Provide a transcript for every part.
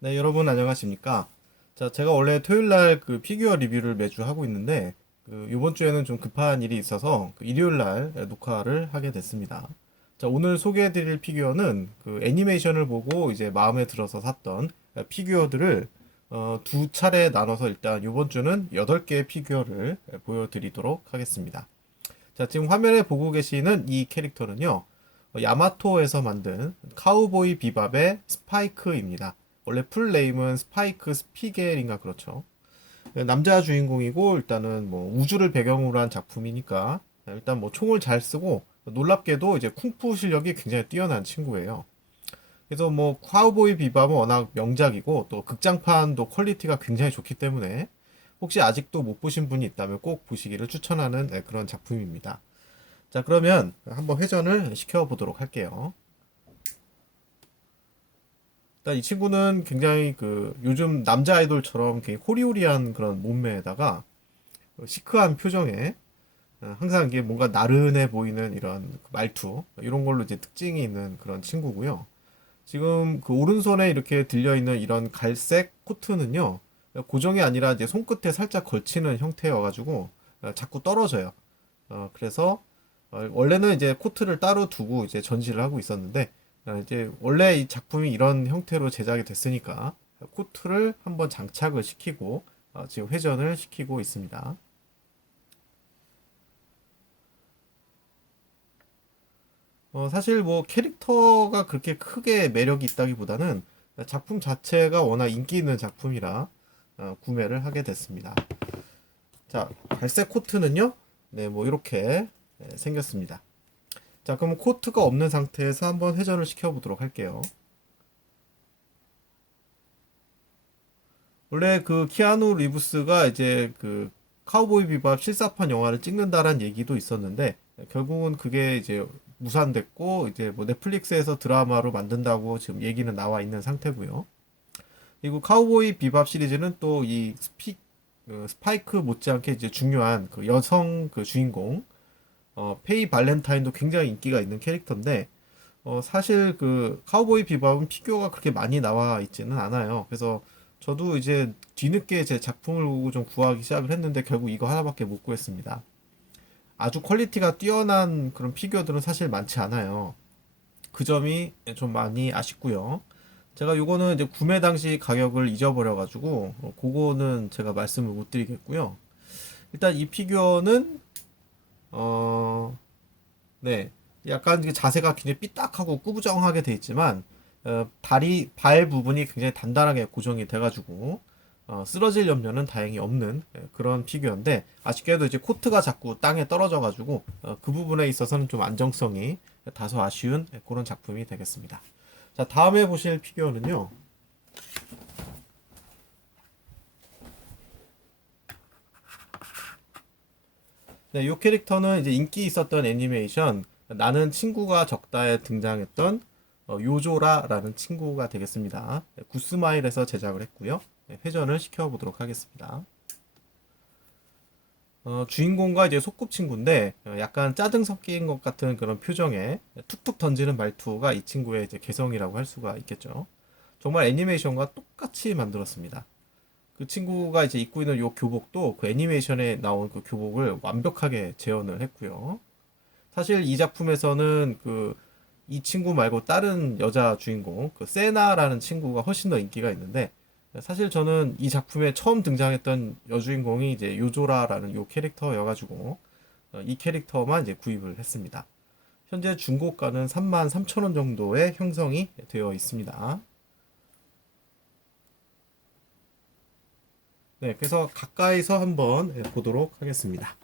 네, 여러분 안녕하십니까? 자, 제가 원래 토요일 날 그 피규어 리뷰를 매주 하고 있는데, 이번 주에는 좀 급한 일이 있어서 일요일 날 녹화를 하게 됐습니다. 자, 오늘 소개해 드릴 피규어는 그 애니메이션을 보고 이제 마음에 들어서 샀던 피규어들을 두 차례 나눠서 일단 이번 주는 8개의 피규어를 보여드리도록 하겠습니다. 자, 지금 화면에 보고 계시는 이 캐릭터는요, 야마토에서 만든 카우보이 비밥의 스파이크입니다. 원래 풀 네임은 스파이크 스피겔인가 그렇죠. 남자 주인공이고 일단은 뭐 우주를 배경으로 한 작품이니까 일단 뭐 총을 잘 쓰고 놀랍게도 이제 쿵푸 실력이 굉장히 뛰어난 친구예요. 그래서 뭐 카우보이 비밥은 워낙 명작이고 또 극장판도 퀄리티가 굉장히 좋기 때문에 혹시 아직도 못 보신 분이 있다면 꼭 보시기를 추천하는 그런 작품입니다. 자, 그러면 한번 회전을 시켜보도록 할게요. 일단 이 친구는 굉장히 그 요즘 남자 아이돌처럼 굉장히 호리호리한 그런 몸매에다가 시크한 표정에 항상 이게 뭔가 나른해 보이는 이런 그 말투 이런 걸로 이제 특징이 있는 그런 친구고요. 지금 그 오른손에 이렇게 들려 있는 이런 갈색 코트는요, 고정이 아니라 이제 손끝에 살짝 걸치는 형태여가지고 자꾸 떨어져요. 그래서 원래는 이제 코트를 따로 두고 이제 전시를 하고 있었는데 이제 원래 이 작품이 이런 형태로 제작이 됐으니까 코트를 한번 장착을 시키고 지금 회전을 시키고 있습니다. 사실 뭐 캐릭터가 그렇게 크게 매력이 있다기보다는 작품 자체가 워낙 인기 있는 작품이라 구매를 하게 됐습니다. 자, 갈색 코트는요, 네, 뭐 이렇게 생겼습니다. 자, 그럼 코트가 없는 상태에서 한번 회전을 시켜보도록 할게요. 원래 그 키아누 리브스가 이제 그 카우보이 비밥 실사판 영화를 찍는다라는 얘기도 있었는데 결국은 그게 이제 무산됐고 이제 뭐 넷플릭스에서 드라마로 만든다고 지금 얘기는 나와 있는 상태고요. 그리고 카우보이 비밥 시리즈는 또 이 스파이크 못지않게 이제 중요한 그 여성 그 주인공 페이 발렌타인도 굉장히 인기가 있는 캐릭터인데 사실 그 카우보이 비밥은 피규어가 그렇게 많이 나와 있지는 않아요. 그래서 저도 이제 뒤늦게 제 작품을 보고 좀 구하기 시작을 했는데 결국 이거 하나밖에 못 구했습니다. 아주 퀄리티가 뛰어난 그런 피규어들은 사실 많지 않아요. 그 점이 좀 많이 아쉽고요. 제가 요거는 이제 구매 당시 가격을 잊어버려가지고 그거는 제가 말씀을 못 드리겠고요. 일단 이 피규어는 어, 네. 약간 이게 자세가 굉장히 삐딱하고 꾸부정하게 돼 있지만 다리 발 부분이 굉장히 단단하게 고정이 돼가지고 쓰러질 염려는 다행히 없는 그런 피규어인데 아쉽게도 이제 코트가 자꾸 땅에 떨어져가지고 그 부분에 있어서는 좀 안정성이 다소 아쉬운 그런 작품이 되겠습니다. 자, 다음에 보실 피규어는요. 네, 이 캐릭터는 이제 인기 있었던 애니메이션 나는 친구가 적다에 등장했던 요조라라는 친구가 되겠습니다. 네, 구스마일에서 제작을 했고요. 네, 회전을 시켜보도록 하겠습니다. 주인공과 이제 소꿉친구인데 약간 짜증 섞인 것 같은 그런 표정에 툭툭 던지는 말투가 이 친구의 이제 개성이라고 할 수가 있겠죠. 정말 애니메이션과 똑같이 만들었습니다. 그 친구가 이제 입고 있는 요 교복도 그 애니메이션에 나온 그 교복을 완벽하게 재현을 했고요. 사실 이 작품에서는 그 이 친구 말고 다른 여자 주인공 그 세나라는 친구가 훨씬 더 인기가 있는데 사실 저는 이 작품에 처음 등장했던 여주인공이 이제 요조라라는 요 캐릭터여가지고 이 캐릭터만 이제 구입을 했습니다. 현재 중고가는 33,000원 정도에 형성이 되어 있습니다. 네, 그래서 가까이서 한번 보도록 하겠습니다.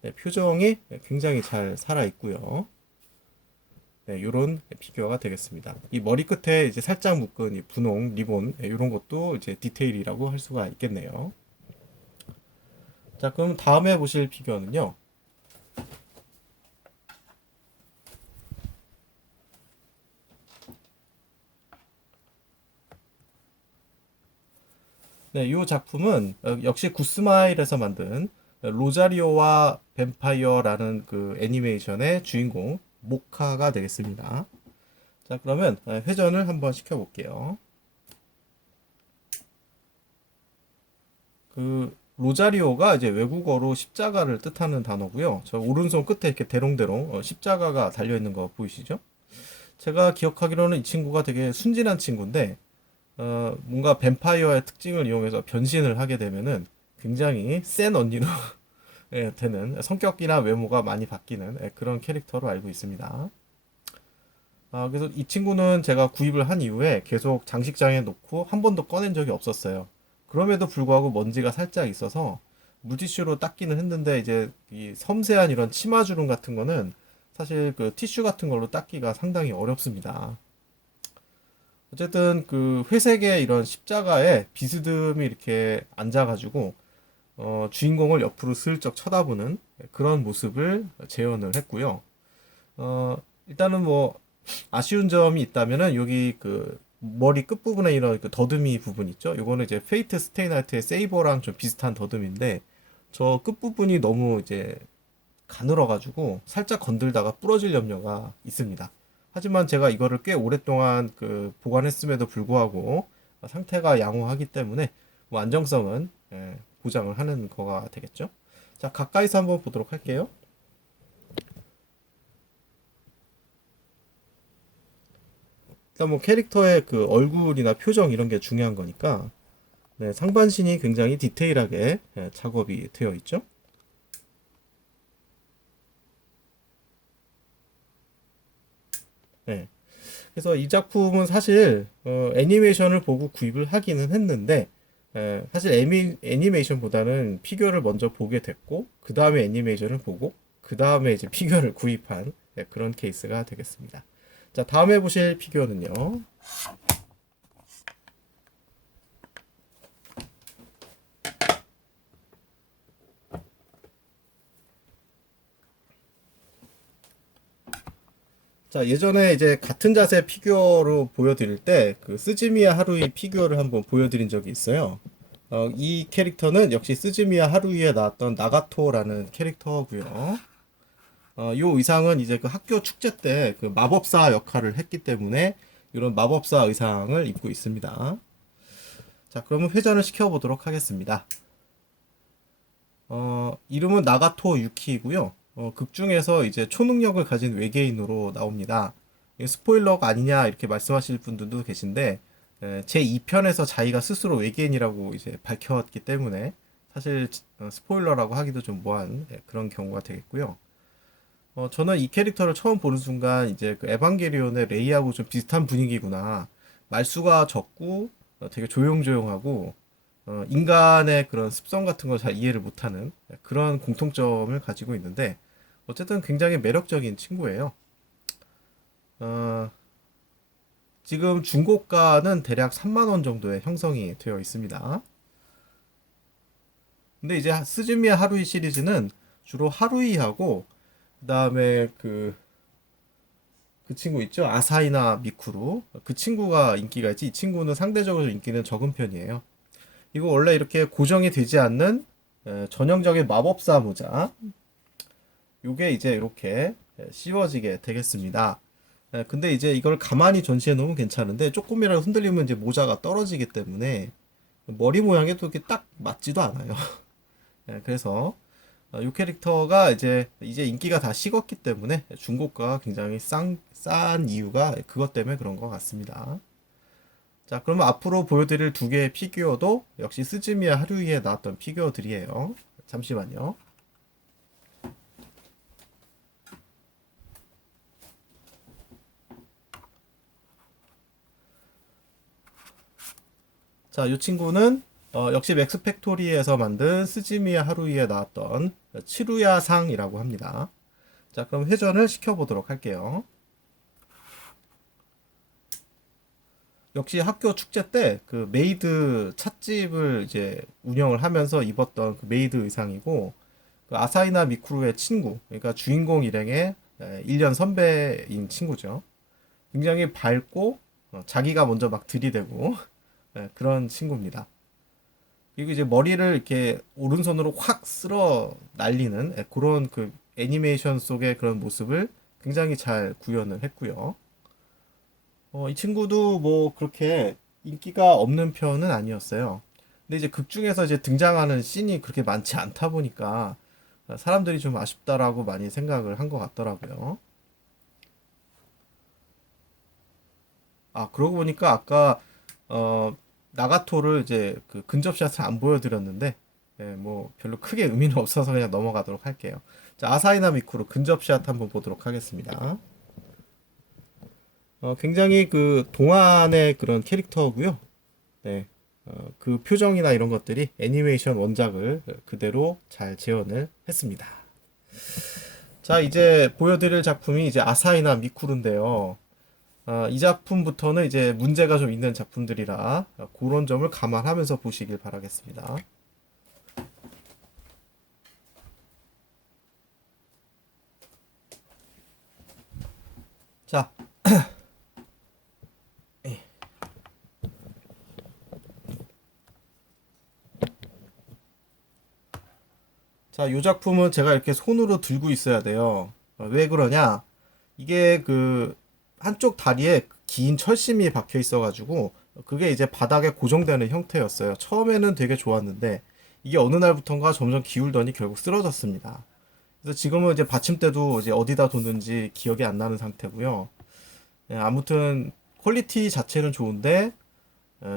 네, 표정이 굉장히 잘 살아 있고요. 네, 요런 피규어가 되겠습니다. 이 머리 끝에 이제 살짝 묶은 이 분홍 리본 이런 것도 이제 디테일이라고 할 수가 있겠네요. 자, 그럼 다음에 보실 피규어는요. 네, 이 작품은 역시 구스마일에서 만든 로자리오와 뱀파이어라는 그 애니메이션의 주인공 모카가 되겠습니다. 자, 그러면 회전을 한번 시켜볼게요. 그 로자리오가 이제 외국어로 십자가를 뜻하는 단어고요. 저 오른손 끝에 이렇게 대롱대롱 십자가가 달려 있는 거 보이시죠? 제가 기억하기로는 이 친구가 되게 순진한 친구인데 뭔가 뱀파이어의 특징을 이용해서 변신을 하게 되면은 굉장히 센 언니로 예, 되는 성격이나 외모가 많이 바뀌는 그런 캐릭터로 알고 있습니다. 그래서 이 친구는 제가 구입을 한 이후에 계속 장식장에 놓고 한 번도 꺼낸 적이 없었어요. 그럼에도 불구하고 먼지가 살짝 있어서 물티슈로 닦기는 했는데 이제 이 섬세한 이런 치마주름 같은 거는 사실 그 티슈 같은 걸로 닦기가 상당히 어렵습니다. 어쨌든 그 회색의 이런 십자가에 비스듬히 이렇게 앉아가지고 주인공을 옆으로 슬쩍 쳐다보는 그런 모습을 재현을 했고요. 일단은 뭐 아쉬운 점이 있다면은 여기 그 머리 끝부분에 이런 그 더듬이 부분 있죠? 요거는 이제 페이트 스테이 나이트의 세이버랑 좀 비슷한 더듬인데 저 끝부분이 너무 이제 가늘어가지고 살짝 건들다가 부러질 염려가 있습니다. 하지만 제가 이거를 꽤 오랫동안 그 보관했음에도 불구하고 상태가 양호하기 때문에 뭐 안정성은 보장을 하는 거가 되겠죠. 자, 가까이서 한번 보도록 할게요. 일단 뭐 캐릭터의 그 얼굴이나 표정 이런 게 중요한 거니까 네, 상반신이 굉장히 디테일하게 작업이 되어 있죠. 네. 그래서 이 작품은 사실 애니메이션을 보고 구입을 하기는 했는데 사실 애니메이션보다는 피규어를 먼저 보게 됐고 그 다음에 애니메이션을 보고 그 다음에 이제 피규어를 구입한 그런 케이스가 되겠습니다. 자, 다음에 보실 피규어는요. 자, 예전에 이제 같은 자세 피규어로 보여드릴 때 그 스즈미야 하루이 피규어를 한번 보여드린 적이 있어요. 이 캐릭터는 역시 스즈미야 하루이에 나왔던 나가토라는 캐릭터고요. 요 의상은 이제 그 학교 축제 때 그 마법사 역할을 했기 때문에 이런 마법사 의상을 입고 있습니다. 자, 그러면 회전을 시켜보도록 하겠습니다. 이름은 나가토 유키이고요. 극 중에서 이제 초능력을 가진 외계인으로 나옵니다. 이게 스포일러가 아니냐 이렇게 말씀하실 분들도 계신데 제 2편에서 자기가 스스로 외계인이라고 이제 밝혔기 때문에 사실 스포일러라고 하기도 좀 뭐한 그런 경우가 되겠고요. 저는 이 캐릭터를 처음 보는 순간 이제 그 에반게리온의 레이하고 좀 비슷한 분위기구나. 말수가 적고 되게 조용조용하고 인간의 그런 습성 같은 걸 잘 이해를 못하는 그런 공통점을 가지고 있는데 어쨌든 굉장히 매력적인 친구예요. 어, 지금 중고가는 대략 3만 원 정도에 형성이 되어 있습니다. 근데 이제 스즈미야 하루이 시리즈는 주로 하루이하고 그다음에 그 친구 있죠? 아사히나 미쿠루. 그 친구가 인기가 있지. 이 친구는 상대적으로 인기는 적은 편이에요. 이거 원래 이렇게 고정이 되지 않는 전형적인 마법사 모자. 요게 이제 이렇게 씌워지게 되겠습니다. 근데 이제 이걸 가만히 전시해 놓으면 괜찮은데 조금이라도 흔들리면 이제 모자가 떨어지기 때문에 머리 모양에도 이렇게 딱 맞지도 않아요. 그래서 이 캐릭터가 이제 인기가 다 식었기 때문에 중고가가 굉장히 싼 이유가 그것 때문에 그런 것 같습니다. 자, 그러면 앞으로 보여드릴 두 개의 피규어도 역시 스즈미야 하루이에 나왔던 피규어들이에요. 잠시만요. 자, 이 친구는 역시 맥스팩토리에서 만든 스즈미야 하루이에 나왔던 치루야상이라고 합니다. 자, 그럼 회전을 시켜보도록 할게요. 역시 학교 축제 때 그 메이드 찻집을 이제 운영을 하면서 입었던 그 메이드 의상이고 그 아사히나 미쿠루의 친구, 그러니까 주인공 일행의 1년 선배인 친구죠. 굉장히 밝고 자기가 먼저 막 들이대고 그런 친구입니다. 그리고 이제 머리를 이렇게 오른손으로 확 쓸어 날리는 그런 그 애니메이션 속의 그런 모습을 굉장히 잘 구현을 했고요. 이 친구도 뭐 그렇게 인기가 없는 편은 아니었어요. 근데 이제 극 중에서 이제 등장하는 씬이 그렇게 많지 않다 보니까 사람들이 좀 아쉽다라고 많이 생각을 한 것 같더라고요. 아, 그러고 보니까 아까 어, 나가토를 이제 그 근접샷을 안 보여드렸는데, 예, 뭐 별로 크게 의미는 없어서 그냥 넘어가도록 할게요. 자, 아사히나 미쿠로 근접샷 한번 보도록 하겠습니다. 굉장히 그 동안의 그런 캐릭터고요. 네, 그 표정이나 이런 것들이 애니메이션 원작을 그대로 잘 재현을 했습니다. 자, 이제 보여드릴 작품이 이제 아사히나 미쿠르인데요. 이 작품부터는 이제 문제가 좀 있는 작품들이라 그런 점을 감안하면서 보시길 바라겠습니다. 자, 이 작품은 제가 이렇게 손으로 들고 있어야 돼요. 왜 그러냐? 이게 그 한쪽 다리에 긴 철심이 박혀 있어가지고 그게 이제 바닥에 고정되는 형태였어요. 처음에는 되게 좋았는데 이게 어느 날부턴가 점점 기울더니 결국 쓰러졌습니다. 그래서 지금은 이제 받침대도 이제 어디다 뒀는지 기억이 안 나는 상태고요. 예, 아무튼 퀄리티 자체는 좋은데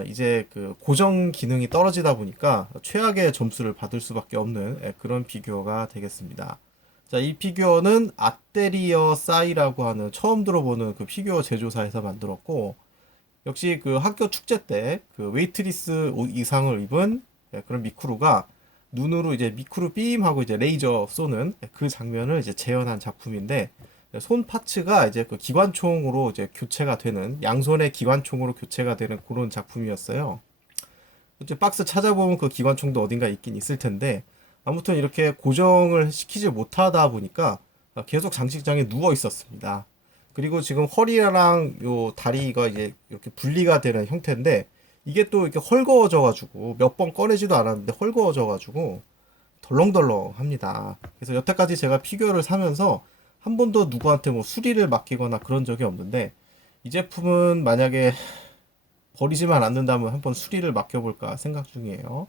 이제 그 고정 기능이 떨어지다 보니까 최악의 점수를 받을 수밖에 없는 그런 피규어가 되겠습니다. 자, 이 피규어는 아테리어 싸이라고 하는 처음 들어보는 그 피규어 제조사에서 만들었고, 역시 그 학교 축제 때 그 웨이트리스 옷 이상을 입은 그런 미쿠루가 눈으로 이제 미쿠루 빔 하고 이제 레이저 쏘는 그 장면을 이제 재현한 작품인데, 손 파츠가 이제 그 기관총으로 이제 교체가 되는, 양손의 기관총으로 교체가 되는 그런 작품이었어요. 이제 박스 찾아보면 그 기관총도 어딘가 있긴 있을 텐데, 아무튼 이렇게 고정을 시키지 못하다 보니까 계속 장식장에 누워 있었습니다. 그리고 지금 허리랑 요 다리가 이제 이렇게 분리가 되는 형태인데, 이게 또 이렇게 헐거워져가지고 몇 번 꺼내지도 않았는데 헐거워져가지고 덜렁덜렁 합니다. 그래서 여태까지 제가 피규어를 사면서 한 번도 누구한테 뭐 수리를 맡기거나 그런 적이 없는데, 이 제품은 만약에 버리지만 않는다면 한번 수리를 맡겨볼까 생각 중이에요.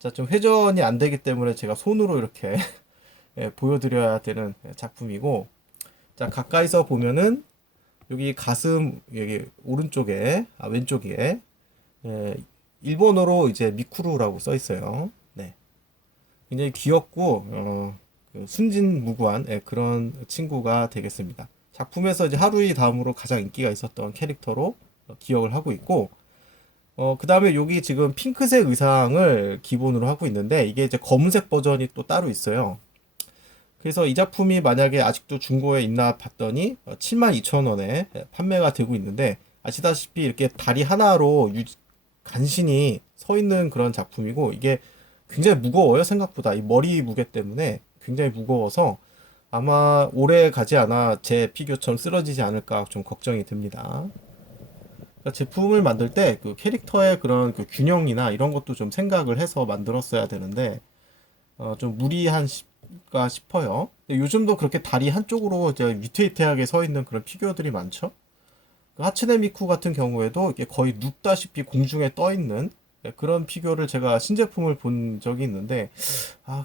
자, 좀 회전이 안 되기 때문에 제가 손으로 이렇게 예, 보여드려야 되는 작품이고, 자, 가까이서 보면은 여기 가슴 여기 오른쪽에 왼쪽에 예, 일본어로 이제 미쿠루라고 써 있어요. 네, 굉장히 귀엽고 그 순진무구한 그런 친구가 되겠습니다. 작품에서 이제 하루이 다음으로 가장 인기가 있었던 캐릭터로 기억을 하고 있고, 그 다음에 여기 지금 핑크색 의상을 기본으로 하고 있는데 이게 이제 검은색 버전이 또 따로 있어요. 그래서 이 작품이 만약에 아직도 중고에 있나 봤더니 72,000원에 판매가 되고 있는데, 아시다시피 이렇게 다리 하나로 간신히 서 있는 그런 작품이고, 이게 굉장히 무거워요. 생각보다 이 머리 무게 때문에 굉장히 무거워서 아마 오래 가지 않아 제 피규어처럼 쓰러지지 않을까 좀 걱정이 됩니다. 그러니까 제품을 만들 때 그 캐릭터의 그런 그 균형이나 이런 것도 좀 생각을 해서 만들었어야 되는데 좀 무리한가 싶어요. 근데 요즘도 그렇게 다리 한쪽으로 이제 위태위태하게 서 있는 그런 피규어들이 많죠. 그 하츠네 미쿠 같은 경우에도 이게 거의 눕다시피 공중에 떠 있는 그런 피규어를 제가 신제품을 본 적이 있는데,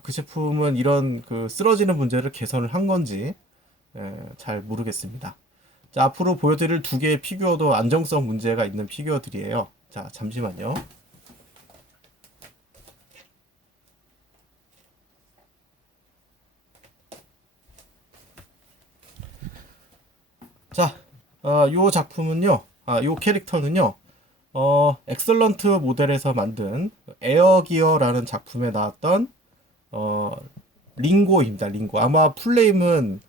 그 제품은 이런 그 쓰러지는 문제를 개선을 한 건지 잘 모르겠습니다. 자, 앞으로 보여드릴 두 개의 피규어도 안정성 문제가 있는 피규어들이에요. 자, 잠시만요. 자, 요 작품은요, 요 캐릭터는요, 엑설런트 모델에서 만든 에어기어라는 작품에 나왔던, 어, 링고입니다. 링고. 아마 풀네임은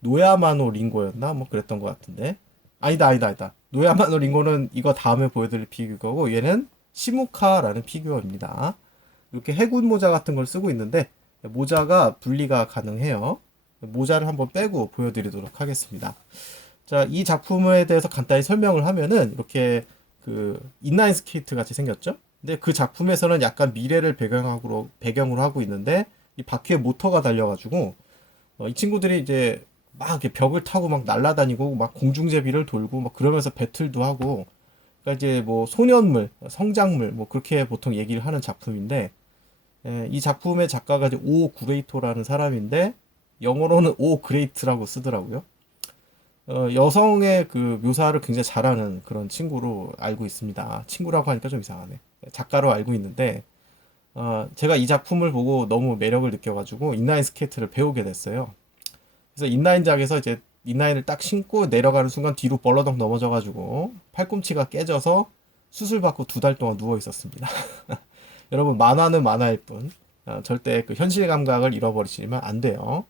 노야마노 링고였나? 뭐 그랬던 것 같은데. 아니다. 노야마노 링고는 이거 다음에 보여드릴 피규어고, 얘는 시무카라는 피규어입니다. 이렇게 해군 모자 같은 걸 쓰고 있는데, 모자가 분리가 가능해요. 모자를 한번 빼고 보여드리도록 하겠습니다. 자, 이 작품에 대해서 간단히 설명을 하면은 이렇게 그 인라인 스케이트 같이 생겼죠? 근데 그 작품에서는 약간 미래를 배경으로 하고 있는데 이 바퀴에 모터가 달려가지고 이 친구들이 이제 막 이렇게 벽을 타고 막 날아다니고 막 공중제비를 돌고 막 그러면서 배틀도 하고, 그러니까 이제 뭐 소년물, 성장물 뭐 그렇게 보통 얘기를 하는 작품인데, 이 작품의 작가가 이제 오 구레이토라는 사람인데 영어로는 오 그레이트라고 쓰더라고요. 여성의 그 묘사를 굉장히 잘하는 그런 친구로 알고 있습니다. 친구라고 하니까 좀 이상하네. 작가로 알고 있는데, 제가 이 작품을 보고 너무 매력을 느껴가지고 인라인 스케이트를 배우게 됐어요. 그래서 인라인작에서 이제 인라인을 딱 신고 내려가는 순간 뒤로 벌러덩 넘어져가지고 팔꿈치가 깨져서 수술받고 2달 동안 누워 있었습니다. 여러분, 만화는 만화일 뿐 절대 그 현실 감각을 잃어버리시면 안 돼요.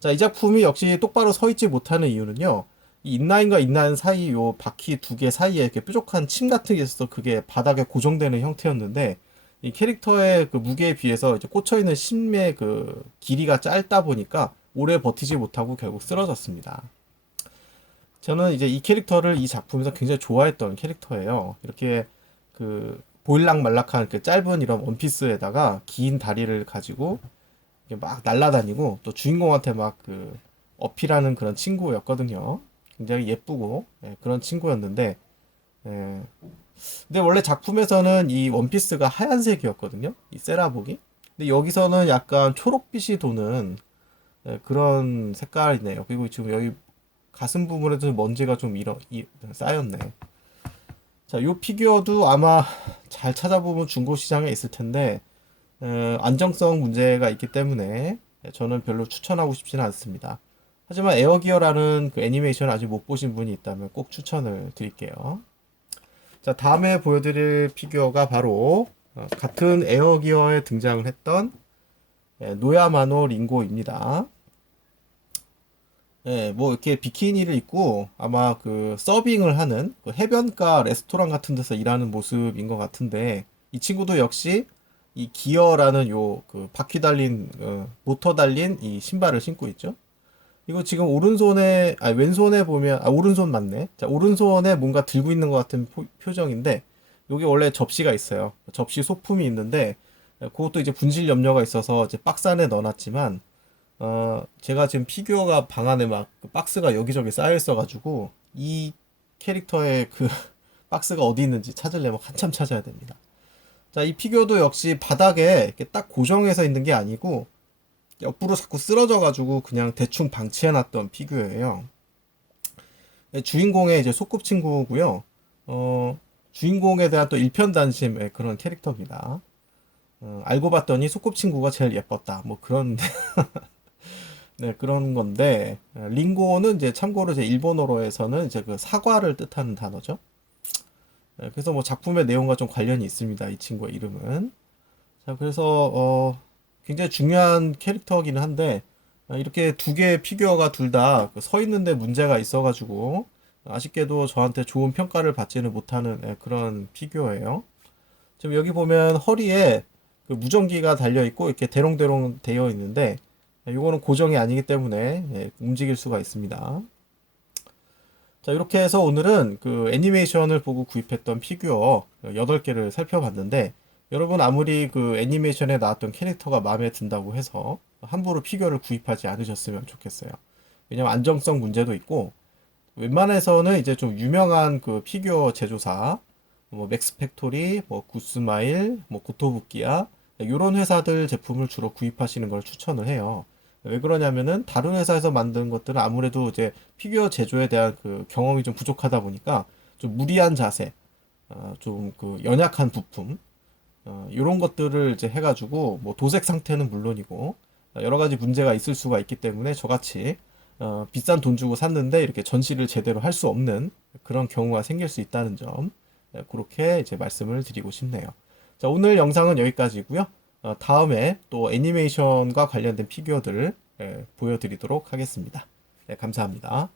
자, 이 작품이 역시 똑바로 서 있지 못하는 이유는요. 이 인라인과 인라인 사이 요 바퀴 2개 사이에 이렇게 뾰족한 침 같은 게 있어서 그게 바닥에 고정되는 형태였는데, 이 캐릭터의 그 무게에 비해서 이제 꽂혀 있는 심의 그 길이가 짧다 보니까 오래 버티지 못하고 결국 쓰러졌습니다. 저는 이제 이 캐릭터를 이 작품에서 굉장히 좋아했던 캐릭터예요. 이렇게 그 보일락말락한 그 짧은 이런 원피스에다가 긴 다리를 가지고 막 날아다니고 또 주인공한테 막 그 어필하는 그런 친구였거든요. 굉장히 예쁘고 그런 친구였는데, 예. 근데 원래 작품에서는 이 원피스가 하얀색이었거든요. 이 세라복이. 근데 여기서는 약간 초록빛이 도는 그런 색깔이네요. 그리고 지금 여기 가슴 부분에도 먼지가 좀 쌓였네. 자, 요 피규어도 아마 잘 찾아보면 중고 시장에 있을 텐데, 안정성 문제가 있기 때문에 저는 별로 추천하고 싶지는 않습니다. 하지만 에어기어라는 그 애니메이션 아직 못 보신 분이 있다면 꼭 추천을 드릴게요. 자, 다음에 보여드릴 피규어가 바로 같은 에어기어에 등장을 했던 노야마노 링고입니다. 뭐 이렇게 비키니를 입고 아마 그 서빙을 하는 그 해변가 레스토랑 같은 데서 일하는 모습인 것 같은데, 이 친구도 역시 이 기어라는 요 그 바퀴 달린 모터 달린 이 신발을 신고 있죠. 이거 지금 오른손에 왼손에 보면 오른손 맞네. 자, 오른손에 뭔가 들고 있는 것 같은 표정인데, 여기 원래 접시가 있어요. 접시 소품이 있는데 그것도 이제 분실 염려가 있어서 이제 박스 안에 넣어놨지만, 제가 지금 피규어가 방 안에 막 그 박스가 여기저기 쌓여 있어가지고 이 캐릭터의 그 박스가 어디 있는지 찾으려면 한참 찾아야 됩니다. 자, 이 피규어도 역시 바닥에 이렇게 딱 고정해서 있는 게 아니고 옆으로 자꾸 쓰러져가지고 그냥 대충 방치해놨던 피규어예요. 주인공의 이제 소꿉친구고요. 주인공에 대한 또 일편단심의 그런 캐릭터입니다. 알고 봤더니 소꿉친구가 제일 예뻤다. 뭐 그런 네, 그런 건데, 링고는 이제 참고로 제 일본어로에서는 이제 그 사과를 뜻하는 단어죠. 그래서 뭐 작품의 내용과 좀 관련이 있습니다. 이 친구의 이름은. 자, 그래서 굉장히 중요한 캐릭터기는 한데, 이렇게 2개의 피규어가 둘 다 서 있는데 문제가 있어가지고 아쉽게도 저한테 좋은 평가를 받지는 못하는 그런 피규어예요. 지금 여기 보면 허리에 그 무전기가 달려 있고 이렇게 대롱대롱 되어 있는데, 이거는 고정이 아니기 때문에 움직일 수가 있습니다. 자, 이렇게 해서 오늘은 그 애니메이션을 보고 구입했던 피규어 8개를 살펴봤는데, 여러분 아무리 그 애니메이션에 나왔던 캐릭터가 마음에 든다고 해서 함부로 피규어를 구입하지 않으셨으면 좋겠어요. 왜냐면 안정성 문제도 있고, 웬만해서는 이제 좀 유명한 그 피규어 제조사, 뭐 맥스팩토리, 뭐 구스마일, 뭐 고토부키야, 이런 회사들 제품을 주로 구입하시는 걸 추천을 해요. 왜 그러냐면은 다른 회사에서 만든 것들은 아무래도 이제 피규어 제조에 대한 그 경험이 좀 부족하다 보니까 좀 무리한 자세, 좀 그 연약한 부품, 이런 것들을 이제 해가지고 뭐 도색 상태는 물론이고 여러 가지 문제가 있을 수가 있기 때문에 저같이 비싼 돈 주고 샀는데 이렇게 전시를 제대로 할 수 없는 그런 경우가 생길 수 있다는 점, 그렇게 이제 말씀을 드리고 싶네요. 자, 오늘 영상은 여기까지고요. 다음에 또 애니메이션과 관련된 피규어들을 보여드리도록 하겠습니다. 네, 감사합니다.